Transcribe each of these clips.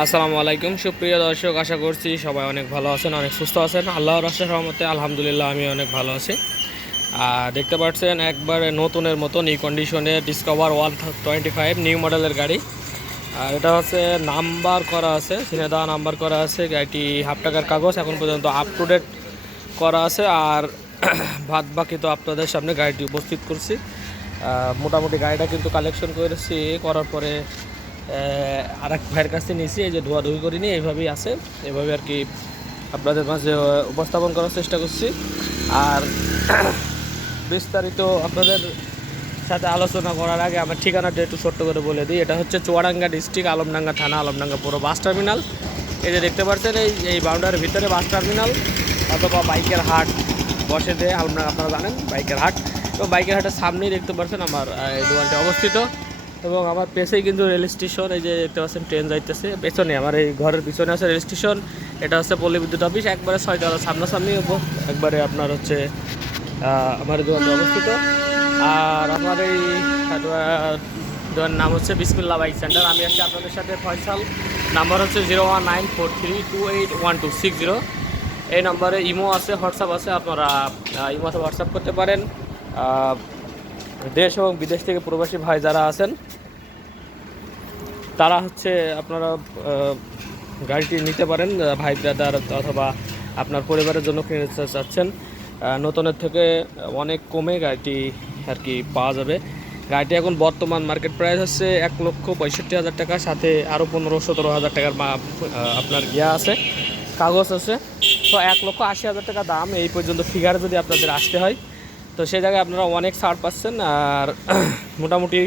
আসসালামু আলাইকুম সুপ্রিয় দর্শক, আশা করছি সবাই অনেক ভালো আছেন, অনেক সুস্থ আছেন। আল্লাহর রাস্তার রহমতে আলহামদুলিল্লাহ আমি অনেক ভালো আছি। দেখতে পাচ্ছেন একবারে নতুনের মতন এই কন্ডিশনে ডিসকভার 125 নিউ মডেলের গাড়ি। আর এটা হচ্ছে নাম্বার করা আছে, চিনে দেওয়া নাম্বার করা আছে। গাড়িটি হাফ টাকার কাগজ এখন পর্যন্ত আপ টু ডেট করা আছে। আর বাদ বাকি তো আপনাদের সামনে গাড়িটি উপস্থিত করছি। মোটামুটি গাড়িটা কিন্তু কালেকশন করেছি, করার পরে আর এক ভাইয়ের কাছে নিয়েছি। এই যে ধোয়াধুয়ি করিনি, এইভাবেই আছে। এভাবে আর কি আপনাদের মাঝে উপস্থাপন করার চেষ্টা করছি। আর বিস্তারিত আপনাদের সাথে আলোচনা করার আগে আমার ঠিকানাটা একটু ছোট্ট করে বলে দিই। এটা হচ্ছে চুয়াডাঙ্গা ডিস্ট্রিক্ট, আলমডাঙ্গা থানা, আলমডাঙ্গা পুরো বাস টার্মিনাল। এই যে দেখতে পাচ্ছেন এই বাউন্ডারির ভিতরে বাস টার্মিনাল অথবা বাইকের হাট বসে দিয়ে আলমডাঙ্গা, আপনারা জানেন বাইকের হাট। তো বাইকের হাটের সামনেই দেখতে পাচ্ছেন আমার এই দোকানটি অবস্থিত। এবং আমার পেছেই কিন্তু রেল স্টেশন, এই যে দেখতে পাচ্ছেন ট্রেন যাইতেছে পেছনে, আমার এই ঘরের পিছনে আছে রেল স্টেশন। এটা হচ্ছে পল্লী বিদ্যুৎ অফিস, একবারে 6 টাকা সামনাসামনি একবারে আপনার হচ্ছে আমার দোকানটি অবস্থিত। আর আমার এই দোকানের নাম হচ্ছে বিসমিল্লাহ বাইক সেন্টার। আমি আজকে আপনাদের সাথে ফয়সাল। নাম্বার হচ্ছে 019432811260। এই নম্বরে ইমো আছে, হোয়াটসঅ্যাপ আছে, আপনারা ইমোতে হোয়াটসঅ্যাপ করতে পারেন। দেশ এবং বিদেশ থেকে প্রবাসী ভাই যারা আছেন তারা হচ্ছে আপনারা গাড়িটি নিতে পারেন, ভাই ব্রাদার অথবা আপনার পরিবারের জন্য কিনতে চাচ্ছেন। নতুনের থেকে অনেক কমে গাড়িটি আর কি পাওয়া যাবে। গাড়িটি এখন বর্তমান মার্কেট প্রাইস হচ্ছে 1,65,000 টাকা, সাথে আরও 15-17 হাজার টাকার আপনার ইয়া আছে, কাগজ আছে। তো 1,80,000 টাকা দাম এই পর্যন্ত ফিগার যদি আপনাদের আসতে হয়, তো সেই জায়গায় আপনারা অনেক ছাড় পাচ্ছেন। আর মোটামুটি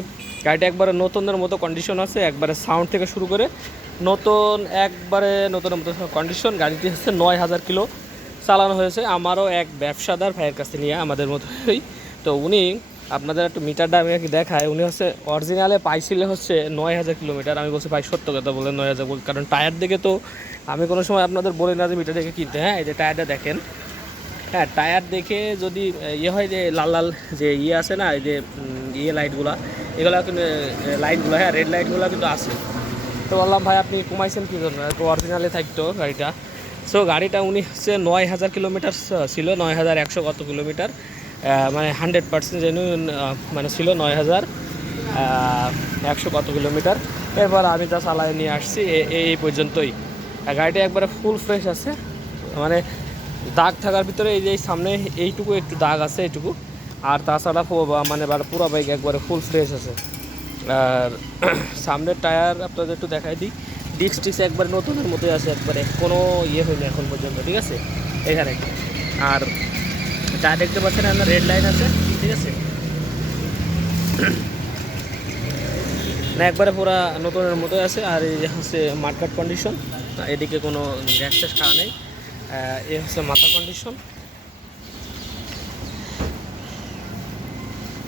গাড়িটা একবারে নতুনের মতো কন্ডিশন আছে, একবারে সাউন্ড থেকে শুরু করে নতুন, একবারে নতুনের মতো কন্ডিশন। গাড়িটি হচ্ছে 9,000 কিলো চালানো হয়েছে। আমারও এক ব্যবসাদার ভাইয়ের কাছে নিয়ে আমাদের মতোই। তো উনি আপনাদের একটু মিটারটা আমি দেখায়, উনি হচ্ছে অরিজিনালে পাইছিলে হচ্ছে 9,000 কিলোমিটার। আমি বলছি ভাই সত্য কথা বলে 9,000, কারণ টায়ার দেখে তো আমি কোনো সময় আপনাদের বলি না যে মিটার দেখে কিনতে। হ্যাঁ, এই যে টায়ারটা দেখেন, হ্যাঁ টায়ার দেখে যদি ইয়ে হয় যে লাল লাল যে ইয়ে আছে না, এই যে ইয়ে লাইটগুলো, এগুলো কিন্তু লাইটগুলো, হ্যাঁ রেড লাইটগুলো কিন্তু আছে। তো বললাম ভাই আপনি কমাইছেন কী জন্য, একটু অরিজিনালে থাকতো গাড়িটা। সো গাড়িটা উনি হচ্ছে 9,000 কিলোমিটার ছিল, 9,100 কত কিলোমিটার, মানে 100% জেনুইন মানে ছিল 9,100 কত কিলোমিটার। এরপর আমি তা চালাই নিয়ে আসছি এই পর্যন্তই। গাড়িটা একবারে ফুল ফ্রেশ আছে, মানে দাগ থাকার ভিতরে এই যে সামনে এইটুকু একটু দাগ আছে এইটুকু। আর তাছাড়া মানে পুরো বাইক একবারে ফুল ফ্রেশ আছে। আর সামনের টায়ার আপনাদের একটু দেখাই দিই, ডিস্ক টিক্স একবারে নতুনের মতোই আছে, একবারে কোনো ইয়ে হয়নি এখন পর্যন্ত, ঠিক আছে এখানে। আর টায়ার দেখতে পাচ্ছেন আপনার রেড লাইন আছে, ঠিক আছে না, একবারে পুরো নতুনের মতোই আছে। আর এই যে হচ্ছে মার্কেট কন্ডিশন, এদিকে কোনো গ্যাস ট্যাস খাওয়া নেই। এ হচ্ছে মাথা কন্ডিশন।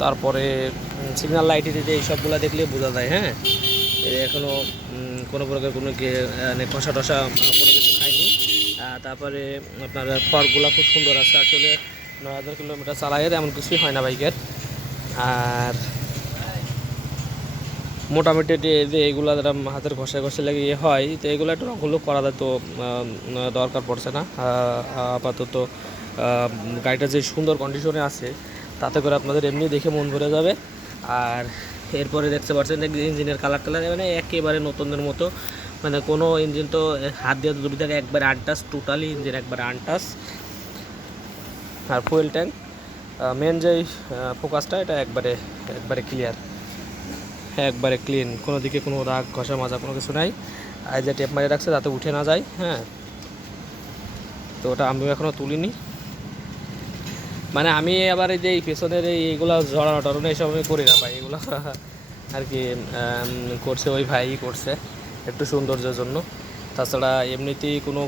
তারপরে সিগন্যাল লাইট দিতে এইসবগুলো দেখলে বোঝা যায়। হ্যাঁ, এখনও কোনো প্রকার কোনো কষা টষা কোনো কিছু খাইনি। তারপরে আপনার ফর্কগুলো খুব সুন্দর আছে, আসলে 9,000 কিলোমিটার চালায় এমন কিছুই হয় না বাইকের। আর মোটামুটি যে এইগুলো যারা হাতের ঘষা ঘষে লাগে ইয়ে হয়, তো এগুলো একটু রঙগুলো করা যায়, তো দরকার পড়ছে না আপাতত। গাড়িটা যে সুন্দর কন্ডিশনে আছে তাতে করে আপনাদের এমনি দেখে মন ভরে যাবে। আর এরপরে দেখতে পাচ্ছেন ইঞ্জিনের কালার মানে একেবারে নতুনের মতো, মানে কোনো ইঞ্জিন তো হাত দিয়ে দুটি থেকে একবারে আনটাচ, টোটালি ইঞ্জিন একবারে আনটাচ। আর ফুয়েল ট্যাঙ্ক মেন যেই ফোকাসটা, এটা একবারে একবারে ক্লিয়ার, একবারে ক্লিন, কোনো দিকে কোনো রাগ ঘষা মাজা কোনো কিছু নাই। আর যে টেপ মারিয়ে রাখছে যাতে উঠে না যায়। হ্যাঁ, তো ওটা আমিও এখনও তুলিনি, মানে আমি আবার এই যে এই পেছনের এইগুলো জড়ানো টড়ানো এইসব আমি করি না ভাই, এগুলো আর কি করছে ওই ভাই করছে একটু সৌন্দর্যের জন্য। তাছাড়া এমনিতেই কোনো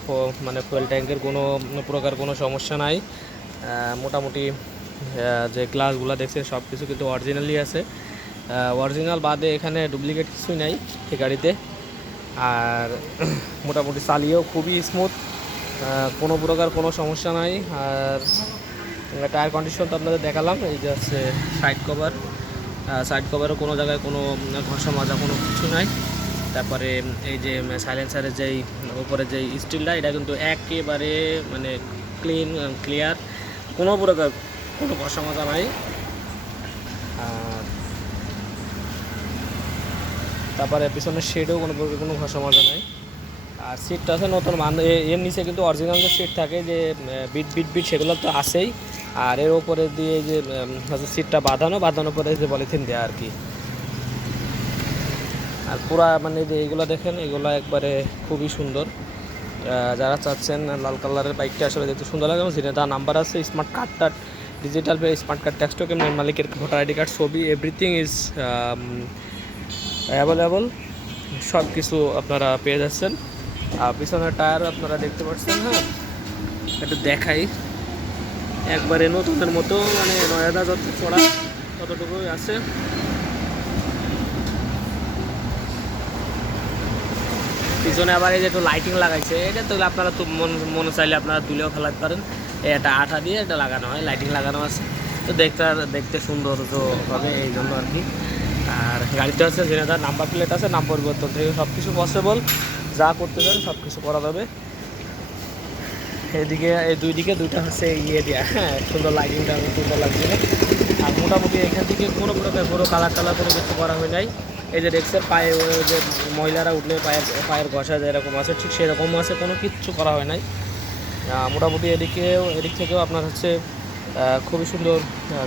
মানে ফুয়েল ট্যাঙ্কের কোনো প্রকার কোনো সমস্যা নাই। মোটামুটি যে গ্লাসগুলো দেখছেন সব কিছু কিন্তু অরিজিনালি আছে, অরিজিনাল বাদে এখানে ডুপ্লিকেট কিছুই নাই এই গাড়িতে। আর মোটামুটি চালিয়েও খুবই স্মুথ, কোনো প্রকার কোনো সমস্যা নাই। আর টায়ার কন্ডিশন তো আপনাদের দেখালাম, এই যে হচ্ছে সাইড কভার, সাইড কভারও কোনো জায়গায় কোনো ঘষা মাজা কোনো কিছু নাই। তারপরে এই যে সাইলেন্সারের যেই উপরে যেই স্টিলটা, এটা কিন্তু একেবারে মানে ক্লিয়ার, কোনো প্রকার কোনো সমস্যা নাই। আর তারপরে পিছনের শেডেও কোনো ঘষা মাজা নাই। আর সিটটা আছে নতুন এর নিচে কিন্তু অরিজিনাল যে সিট থাকে যে বিট সেগুলো তো আছেই। আর এর ওপরে দিয়ে যে হচ্ছে সিটটা বাঁধানো পরে যে পলিথিন দেওয়া আর কি। আর পুরা মানে যে এইগুলো দেখেন, এগুলো একবারে খুবই সুন্দর। যারা চাচ্ছেন লাল কালারের বাইকটা আসলে দেখতে সুন্দর লাগে, এবং যেটা তার নাম্বার আছে, স্মার্ট কার্ডটা digital smart card text token, মালিকের ভোটার আইডি কার্ড, ছবি, এভরিথিং ইজ অ্যাভেলেবল, সব কিছু আপনারা পেয়ে যাচ্ছেন। আর পিছনের টায়ার আপনারা দেখতে পাচ্ছেন। হ্যাঁ, একটু দেখাই, একবারে নতুনের মতো, মানে 9,000 যত চড়া ততটুকুই আছে। পিছনে আবার এই যে একটু লাইটিং লাগাইছে, এটা তো আপনারা তো মনে চাইলে আপনারা তুলেও ফেলাতে পারেন। এটা আঠা দিয়ে এটা লাগানো হয়, লাইটিং লাগানো আছে, তো দেখতে সৌন্দর্য হবে এই জন্য আর কি। আর গাড়িতে আছে যেটা নাম্বার প্লেট আছে, নাম পরিবর্তন থেকে সব কিছু পসিবল, যা করতে চান সব কিছু করা যাবে। এদিকে এই দুইটা হচ্ছে ইয়ে দেওয়া, হ্যাঁ সুন্দর, লাইটিংটা সুন্দর লাগছে। আর মোটামুটি এখান থেকে কোনো প্রকার কোনো কালার কোনো কিছু করা হয় নাই। এই যে রেক্সের পায়ে যে মহিলারা উঠলে পায়ের ঘষা যেরকম আছে ঠিক সেরকম আছে, কোনো কিচ্ছু করা হয় নাই। মোটামুটি এদিক থেকেও আপনার হচ্ছে খুবই সুন্দর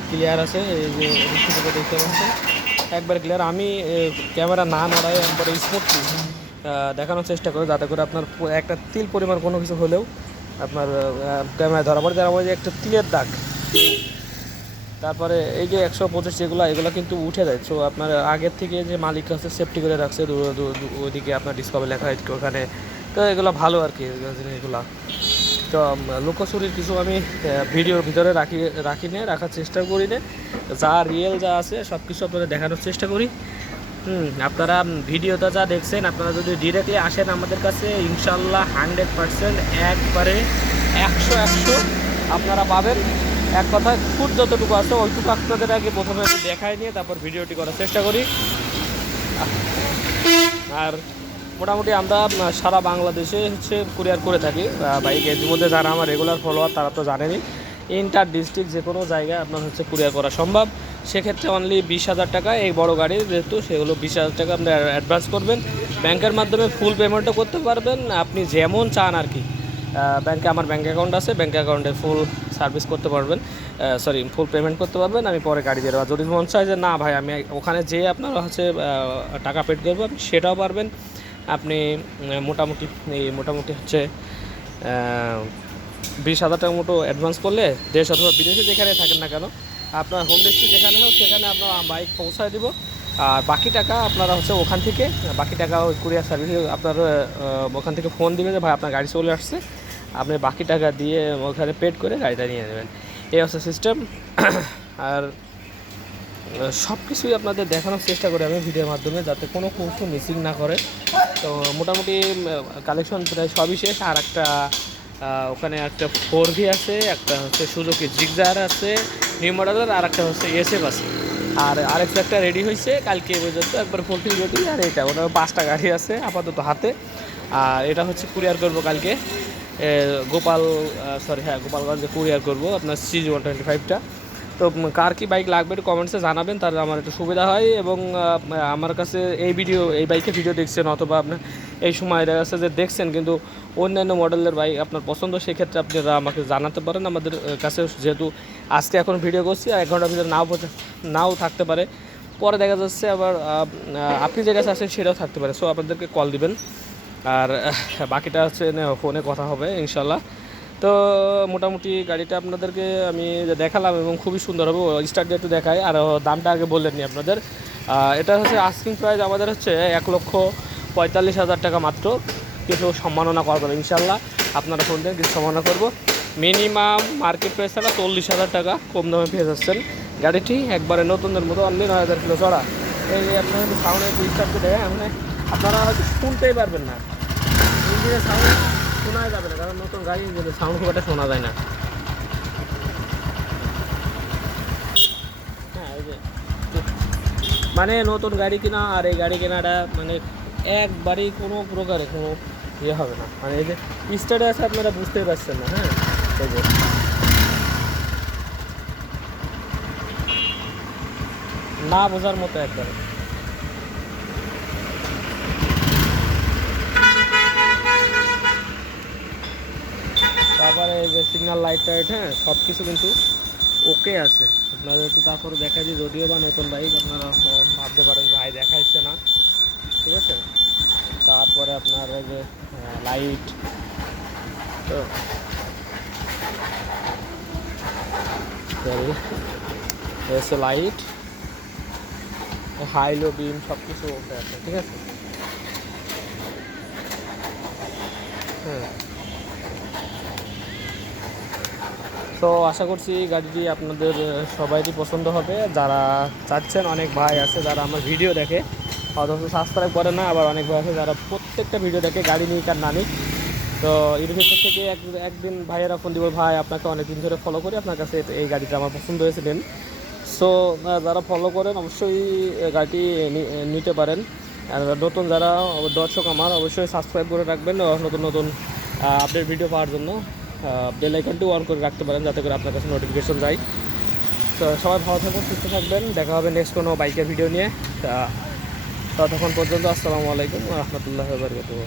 ক্লিয়ার আছে। এই যে এদিক থেকে দেখতে পাচ্ছেন একবার ক্লিয়ার। আমি ক্যামেরা না নড়াই একবারে স্মুথলি দেখানোর চেষ্টা করি, যাতে করে আপনার একটা তিল পরিমাণ কোনো কিছু হলেও আপনার ক্যামেরায় ধরা পড়ে। যারা বলে যে একটা তিলের দাগ, তারপরে এই যে 125 এগুলো কিন্তু উঠে যায়। সো আপনার আগের থেকে যে মালিক আছে সেফটি করে রাখছে, ওইদিকে আপনার ডিসকাভার লেখা হয় ওখানে, তো এগুলো ভালো আর কি জিনিসগুলো। তো লুকোচুরির কিছু আমি ভিডিওর ভিতরে রাখার চেষ্টা করি না, যা রিয়েল যা আছে সব কিছু আপনাদের দেখানোর চেষ্টা করি। আপনারা ভিডিওটা যা দেখছেন, আপনারা যদি ডিরেক্টলি আসেন আমাদের কাছে, ইনশাল্লাহ 100% একবারে 100 আপনারা পাবেন। এক কথায় ফুট যতটুকু আছে ওইটুকু আপনাদের আগে প্রথমে দেখায় নিয়ে তারপর ভিডিওটি করার চেষ্টা করি। আর মোটামুটি আমরা সারা বাংলাদেশে হচ্ছে কুরিয়ার করে থাকি বাইক। এর মধ্যে যারা আমার রেগুলার ফলোয়ার তারা তো জানেনই, ইন্টার ডিস্ট্রিক্ট যে কোনো জায়গায় আপনার হচ্ছে কুরিয়ার করা সম্ভব। সেক্ষেত্রে অনলি 20,000 টাকা, এই বড় গাড়ির যেহেতু সেগুলো 20,000 টাকা আপনি অ্যাডভান্স করবেন। ব্যাংকের মাধ্যমে ফুল পেমেন্টও করতে পারবেন, আপনি যেমন চান আর কি। আমার ব্যাঙ্ক অ্যাকাউন্ট আছে, ব্যাঙ্ক অ্যাকাউন্টে ফুল সার্ভিস করতে পারবেন, ফুল পেমেন্ট করতে পারবেন। আমি পরে গাড়ি দিয়ে দেবো। যদি মন চায় যে না ভাই আমি ওখানে যেয়ে আপনারা হচ্ছে টাকা পেড করবো, আপনি সেটাও পারবেন। আপনি মোটামুটি হচ্ছে 20,000 টাকা মতো অ্যাডভান্স করলে দেশ অথবা বিদেশে যেখানে থাকেন না কেন, আপনার হোম ডিস্ট্রিক্ট যেখানে হোক সেখানে আপনার বাইক পৌঁছায় দিব। আর বাকি টাকা আপনারা হচ্ছে ওখান থেকে, বাকি টাকা ওই কুরিয়ার সার্ভিস আপনার ওখান থেকে ফোন দিবে যে ভাই আপনার গাড়ি চলে আসছে, আপনি বাকি টাকা দিয়ে ওখানে পেড করে গাড়িটা নিয়ে নেবেন। এই হচ্ছে সিস্টেম। আর সব কিছুই আপনাদের দেখানোর চেষ্টা করি আমি ভিডিওর মাধ্যমে, যাতে কোনো কিছু মিসিং না করে। তো মোটামুটি কালেকশন প্রায় সবই শেষ। আর একটা ওখানে একটা 4V আছে, একটা হচ্ছে সুজুকি জিক্সার আছে নিউ মডেলের, আর একটা হচ্ছে SF আছে। আর একটা রেডি হয়েছে কালকে পর্যন্ত, একবার ফুলফিল রেডি। আর এটা ওটা 5টা গাড়ি আছে আপাতত হাতে। আর এটা হচ্ছে কুরিয়ার করবো কালকে গোপালগঞ্জে কুরিয়ার করবো আপনার CG125টা। তো কার কি বাইক লাগবে একটু কমেন্টসে জানাবেন, তাহলে আমার একটু সুবিধা হয়। এবং আমার কাছে এই বাইকের ভিডিও দেখছেন, অথবা আপনার এই সময় দেখা যাচ্ছে যে দেখছেন কিন্তু অন্যান্য মডেলের বাইক আপনার পছন্দ, সেক্ষেত্রে আপনারা আমাকে জানাতে পারেন। আমাদের কাছে যেহেতু আজকে এখন ভিডিও করছি, আর 1 ঘন্টার ভিতরে নাও থাকতে পারে, পরে দেখা যাচ্ছে আবার আপনি যে কাছে আছেন সেটাও থাকতে পারে। সো আপনাদেরকে কল দিবেন, আর বাকিটা হচ্ছে ফোনে কথা হবে ইনশাল্লাহ। তো মোটামুটি গাড়িটা আপনাদেরকে আমি দেখালাম এবং খুবই সুন্দর হবে। স্টার্ট দিয়ে একটু দেখাই, আর দামটা আগে বললেননি আপনাদের। এটা হচ্ছে আস্কিং প্রাইস আমাদের হচ্ছে 1,45,000 টাকা মাত্র। কিছু সম্মাননা করা যাবে ইনশাল্লাহ, আপনারা ফোন দেন কিছু সম্মাননা করবো। মিনিমাম মার্কেট প্রাইস ছাড়া 40,000 টাকা কম দামে পেয়ে যাচ্ছেন গাড়িটি, একবারে নতুনদের মতো অনলি 9,000 কিলো চড়া। এই আপনার একটু সাউন্ড একটু স্টার্ট করে দেয়, আপনারা হয়তো শুনতেই পারবেন না, ইঞ্জিনের সাউন্ড শোনা যাবে না, কারণ নতুন গাড়ি সাউন্ড খুব একটা শোনা যায় না। হ্যাঁ, এই যে মানে নতুন গাড়ি কেনা আর এই গাড়ি কেনাটা মানে একবারেই কোনো প্রকারে কোনো ইয়ে হবে না, মানে এই যে স্টার্টে আছে আপনারা বুঝতেই পারছেন না। হ্যাঁ, এই যে না বোঝার মতো একবারে। তারপরে এই যে সিগন্যাল লাইট টাইট, হ্যাঁ সব কিছু কিন্তু ওকে আছে। আপনাদের একটু তারপরে দেখা যায়, যদিও বা নতুন বাইক আপনারা ভাবতে পারেন ভাই দেখাইছে না, ঠিক আছে। তারপরে আপনার এই যে লাইট, তো এসে লাইট, হাইলো বিম সব কিছু ওকে আছে, ঠিক আছে। হ্যাঁ, তো আশা করছি গাড়িটি আপনাদের সবাইরই পছন্দ হবে। যারা চাচ্ছেন, অনেক ভাই আছে যারা আমার ভিডিও দেখে অথচ সাবস্ক্রাইব করে না, আবার অনেক ভাই আছে যারা প্রত্যেকটা ভিডিও দেখে, গাড়ি নিক আর না নিক। তো এর ভিতর থেকে একদিন ভাইয়েরা ফোন দিব, ভাই আপনাকে অনেকদিন ধরে ফলো করি, আপনার কাছে এই গাড়িটা আমার পছন্দ হয়েছে নেন। সো যারা ফলো করেন অবশ্যই গাড়িটি নিতে পারেন। আর নতুন যারা দর্শক আমার, অবশ্যই সাবস্ক্রাইব করে রাখবেন নতুন নতুন আপডেট ভিডিও পাওয়ার জন্য। বেল আইকনটিও অন করে রাখতে পারেন যাতে করে আপনার কাছে নোটিফিকেশন যায়। তো সবাই ভালো থাকবেন, সুস্থ থাকবেন, দেখা হবে নেক্সট কোনো বাইকের ভিডিও নিয়ে। ততক্ষণ পর্যন্ত আসসালামু আলাইকুম ওয়া রাহমাতুল্লাহি ওয়া বারাকাতুহু।